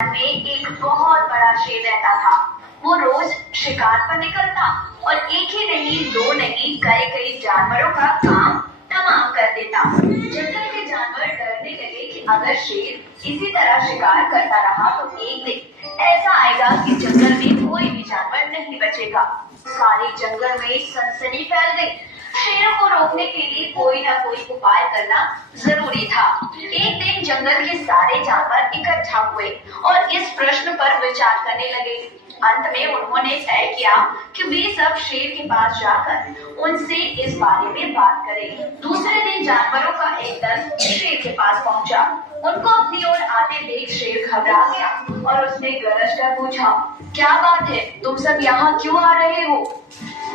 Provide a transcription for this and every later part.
में एक बहुत बड़ा शेर रहता था। वो रोज शिकार पर निकलता और एक ही नहीं, दो नहीं, कई कई जानवरों का काम तमाम कर देता। जंगल के जानवर डरने लगे कि अगर शेर इसी तरह शिकार करता रहा तो एक दिन ऐसा आएगा कि जंगल में कोई भी जानवर नहीं बचेगा। सारे जंगल में सनसनी फैल गई। शेरों को रोकने के लिए कोई ना कोई उपाय करना जरूरी था। एक दिन जंगल के सारे जानवर इकट्ठा हुए और इस प्रश्न पर विचार करने लगे। अंत में उन्होंने तय किया कि वे सब शेर के पास जाकर उनसे इस बारे में बात करेंगे। दूसरे दिन जानवरों का एक दल शेर के पास पहुंचा। उनको अपनी ओर आते देख शेर घबरा गया और उसने गरज कर पूछा, क्या बात है, तुम सब यहाँ क्यों आ रहे हो?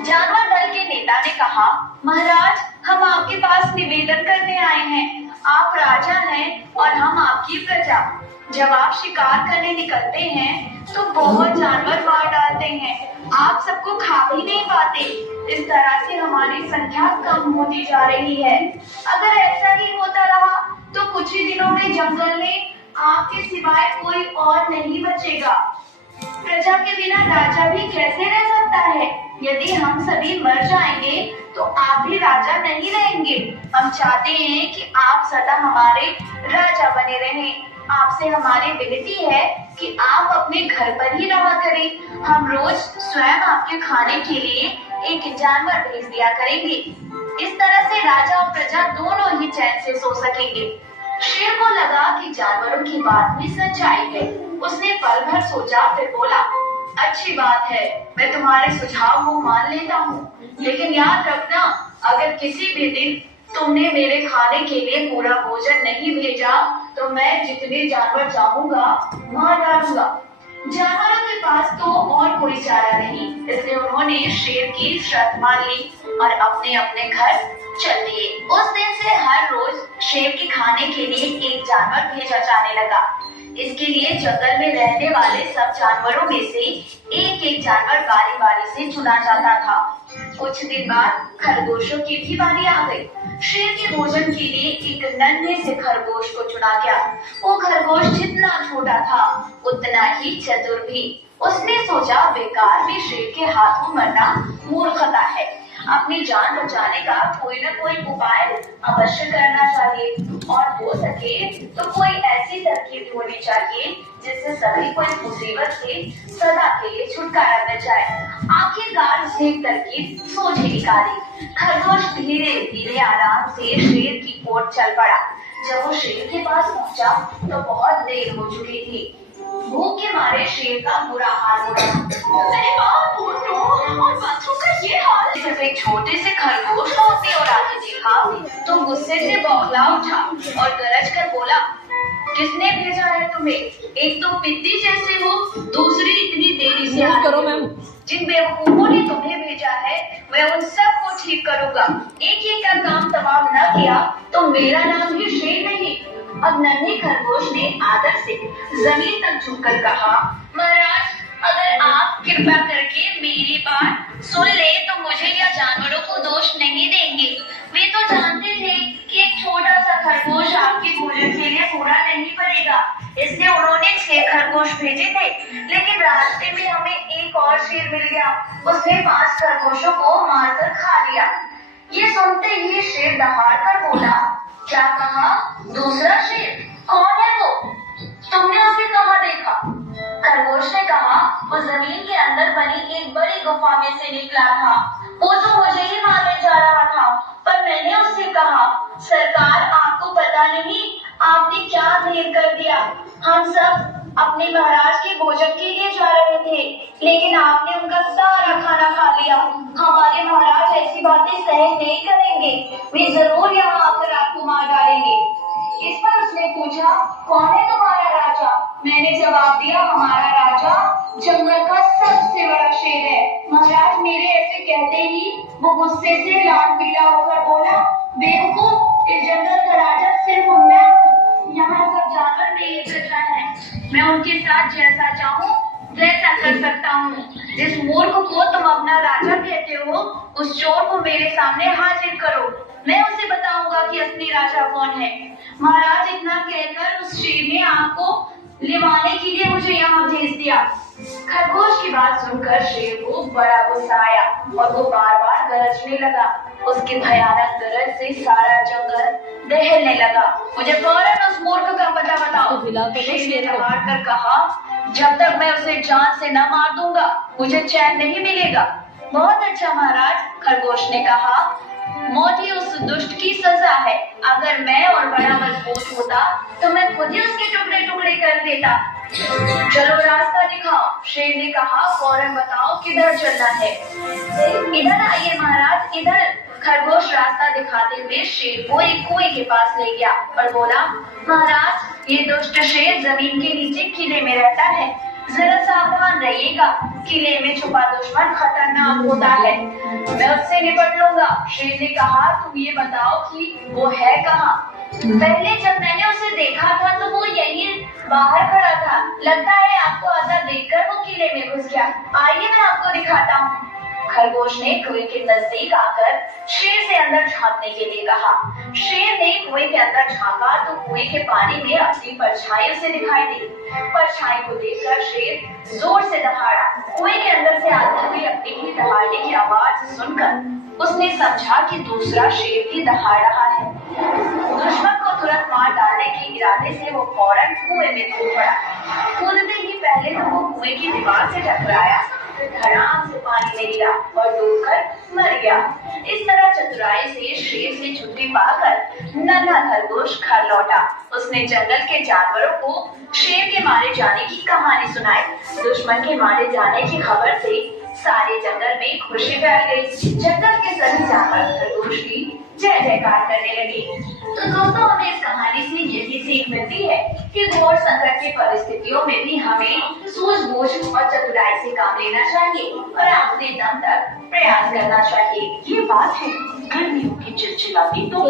जानवर दल के नेता ने कहा, महाराज, हम आपके पास निवेदन करने आए हैं। आप राजा हैं और हम आपकी प्रजा। जब आप शिकार करने निकलते हैं तो बहुत जानवर मार डालते हैं। आप सबको खा भी नहीं पाते। इस तरह से हमारी संख्या कम होती जा रही है। अगर ऐसा ही होता रहा तो कुछ ही दिनों में जंगल में आपके सिवाय कोई और नहीं बचेगा। प्रजा के बिना राजा भी कैसे रह सकता है? यदि हम सभी मर जाएंगे तो आप भी राजा नहीं रहेंगे। हम चाहते हैं कि आप सदा हमारे राजा बने रहें। आपसे हमारी विनती है कि आप अपने घर पर ही रहा करें। हम रोज स्वयं आपके खाने के लिए एक जानवर भेज दिया करेंगे। इस तरह से राजा और प्रजा दोनों ही चैन से सो सकेंगे। शेर को लगा कि जानवरों की बात में सच्चाई है। उसने पल भर सोचा, फिर बोला, अच्छी बात है, मैं तुम्हारे सुझाव को मान लेता हूँ, लेकिन याद रखना, अगर किसी भी दिन तुमने मेरे खाने के लिए पूरा भोजन नहीं भेजा तो मैं जितने जानवर चाहूंगा मार डालूंगा। जानवरों के पास तो और कोई चारा नहीं, इसलिए उन्होंने शेर की शर्त मान ली और अपने अपने घर चल दिए। उस दिन से हर रोज शेर के खाने के लिए एक जानवर भेजा जाने लगा। इसके लिए जंगल में रहने वाले सब जानवरों में से एक एक जानवर बारी बारी से चुना जाता था। कुछ दिन बाद खरगोशों की भी बारी आ गई। शेर के भोजन के लिए एक नन्हे से खरगोश को चुना गया। वो खरगोश जितना छोटा था उतना ही चतुर भी। उसने सोचा, बेकार में शेर के हाथों मरना मूर्खता है। अपनी जान बचाने का कोई न कोई उपाय अवश्य करना चाहिए और हो सके तो कोई ऐसी तरकीब ढूंढनी चाहिए जिससे सभी को इस मुसीबत से सदा के लिए छुटकारा मिल जाए। आखिरकार उसने एक तरकीब सोच ही निकाली। खरगोश धीरे धीरे आराम से शेर की ओर चल पड़ा। जब वो शेर के पास पहुंचा तो बहुत देर हो चुकी थी। भूख के मारे शेर का बुरा हाल हो रहा। अरे बाप रे, और बच्चों का ये हाल। जब एक छोटे से खरगोश को अपनी ओर आते देखा तो गुस्से से बौखला उठा और गरज कर बोला, किसने भेजा है तुम्हें? एक तो पिद्दी जैसे हो, दूसरी इतनी देरी से आ रही हो। जिन बेवकूफों ने तुम्हें भेजा है मैं उन सबको ठीक करूंगा। एक एक का काम तमाम न किया तो मेरा नाम ही शेर नहीं। अब नन्हे खरगोश ने आदर से जमीन तक झुककर कहा, महाराज, अगर आप कृपा करके मेरी बात सुन ले तो मुझे या जानवरों को दोष नहीं देंगे। वे तो जानते थे कि एक छोटा सा खरगोश आपके भोजन के लिए पूरा नहीं बनेगा, इसलिए उन्होंने 6 खरगोश भेजे थे। लेकिन रास्ते में हमें एक और शेर मिल गया। उसने 5 खरगोशों को मारकर खा लिया। ये सुनते ही शेर दहाड़ कर बोला, क्या कहा? दूसरा शेर? कौन है वो? तुमने उसे कहाँ देखा? खरगोश ने कहा, वो जमीन के अंदर बनी एक बड़ी गुफा में से निकला था। वो तो मुझे ही मारने जा रहा था, पर मैंने उससे कहा, सरकार, आपको पता नहीं आपने क्या ढेर कर दिया। हम सब अपने महाराज के भोजन के लिए जा रहे थे, लेकिन आपने उनका सारा खाना खा लिया। हमारे महाराज ऐसी बातें सहन नहीं करेंगे। वे जरूर यहाँ आकर आपको मार डालेंगे। इस पर उसने पूछा, कौन है तुम्हारा राजा? मैंने जवाब दिया, हमारा राजा जंगल का सबसे बड़ा शेर है। महाराज मेरे ऐसे कहते ही वो गुस्से से लाल पीला होकर बोला, बेवकूफ, इस जंगल का राजा सिर्फ मैं हूँ। यहाँ सब जानवर मेरी प्रजा है। मैं उनके साथ जैसा चाहूँ वैसा कर सकता हूँ। जिस मूर्ख को तुम अपना राजा कहते हो उस चोर को मेरे सामने हाजिर करो। मैं उसे बताऊंगा कि असली राजा कौन है। महाराज, इतना कहकर उस शेर ने आग को लिवाने के लिए मुझे यहाँ भेज दिया। खरगोश की बात सुनकर शेर को बड़ा गुस्सा आया और वो बार बार गरजने लगा। उसकी भयानक गरज से सारा जंगल दहलने लगा। मुझे फौरन उस मूर्ख का पता बताओ। शेर ने दहाड़ कर कहा, जब तक मैं उसे जान से न मार दूंगा मुझे चैन नहीं मिलेगा। बहुत अच्छा महाराज, खरगोश ने कहा, मौत ही उस दुष्ट की सजा है। अगर मैं और बड़ा मजबूत होता तो मैं खुद ही उसके टुकड़े टुकड़े कर देता। चलो रास्ता दिखाओ, शेर ने कहा। फौरन बताओ किधर चलना है। इधर आइए महाराज, इधर। खरगोश रास्ता दिखाते हुए शेर को एक कुएं के पास ले गया और बोला, महाराज ये दुष्ट शेर जमीन के नीचे किले में रहता है, जरा सावधान रहिएगा। किले में छुपा दुश्मन खतरनाक होता है, मैं उससे निपट लूंगा। शेर ने कहा, तुम ये बताओ कि वो है कहाँ? पहले जब मैंने उसे देखा था तो वो यहीं बाहर खड़ा था। लगता है आपको आजाद देखकर वो किले में घुस गया। आइए मैं आपको दिखाता हूँ। खरगोश ने कुएं के नजदीक आकर शेर से अंदर झांकने के लिए कहा। शेर ने कुएं के अंदर झांका तो कुएं के पानी में अपनी परछाई उसे दिखाई दी। परछाई को देखकर शेर जोर से दहाड़ा। कुएं के अंदर से आते हुए अपनी ही दहाड़ने की आवाज सुनकर उसने समझा कि दूसरा शेर भी दहाड़ रहा है। दुश्मन को तुरंत मार डालने के इरादे से वो फौरन कुएं में कूद पड़ा। कूदते ही पहले तो वो कुएं की दीवार से टकराया, फिर धड़ाम से पानी में गिरा और डूबकर मर गया। इस तरह चतुराई से शेर से छुट्टी पाकर नन्हा खरगोश घर लौटा। उसने जंगल के जानवरों को शेर के मारे जाने की कहानी सुनाई। दुश्मन के मारे जाने की खबर से सारे जंगल में खुशी फैल गई। जंगल के सभी जानवर खरगोश की जय जयकार करने लगे। तो दोस्तों, हमें इस कहानी से यही सीख मिलती है कि घोर संकट की परिस्थितियों में भी हमें सूझबूझ और चतुराई से काम लेना चाहिए और आखिरी दम तक प्रयास करना चाहिए। ये बात है गर्मियों की चिलचिलाती तो